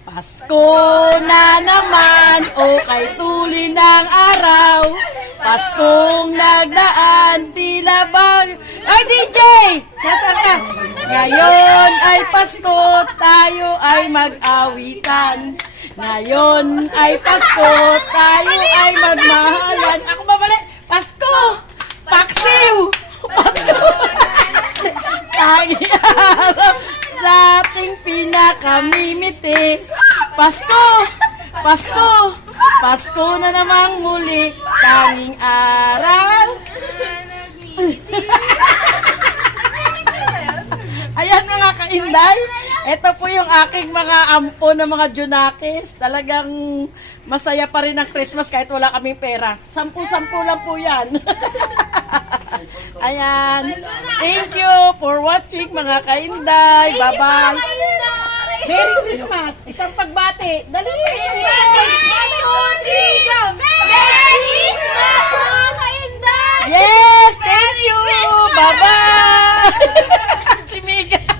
Pasko na naman, o kay tuli ng araw. Paskong nagdaan, tila bang... Ay, DJ! Nasaan ka? Ngayon ay Pasko, tayo ay mag-awitan. Ngayon ay Pasko, tayo ay magmahalan. Ako ba mali? Pasko! Paksiw! Pasko! Tangi araw sa ating pinakamimiti. Pasko! Pasko! Pasko na namang muli, tanging araw. Ayan mga kainday, ito po yung aking mga ampo na mga Junakis. Talagang masaya pa rin ang Christmas kahit wala kaming pera. 10-10 lang po yan. Ayan. Thank you for watching mga kainday. Bye-bye. Merry Christmas! Isang pagbati. Dali!